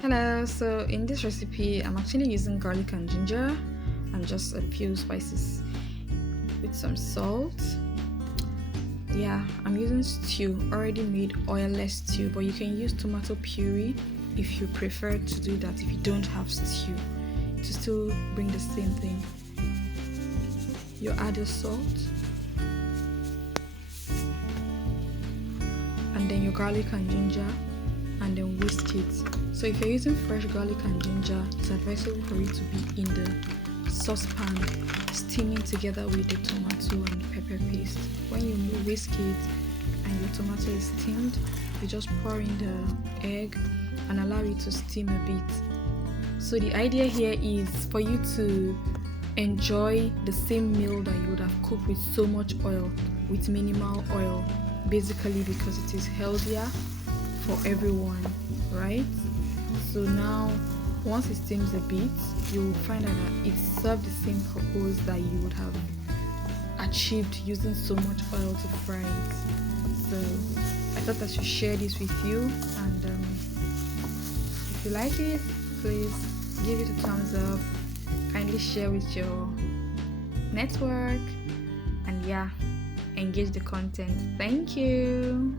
Hello, so in this recipe, I'm actually using garlic and ginger and just a few spices with some salt. Yeah, I'm using stew, already made oilless stew, but you can use tomato puree if you prefer to do that if you don't have stew to still bring the same thing. You add your salt and then your garlic and ginger and then whisk it. So if you're using fresh garlic and ginger, it's advisable for it to be in the saucepan steaming together with the tomato and pepper paste. When you whisk it and your tomato is steamed, you just pour in the egg and allow it to steam a bit. So the idea here is for you to enjoy the same meal that you would have cooked with so much oil with minimal oil, basically because it is healthier for everyone, right? So now once it steams a bit, you will find out that it served the same purpose that you would have achieved using so much oil to fry it. So I thought I should share this with you, and if you like it, please give it a thumbs up, kindly share with your network, and yeah, engage the content. Thank you.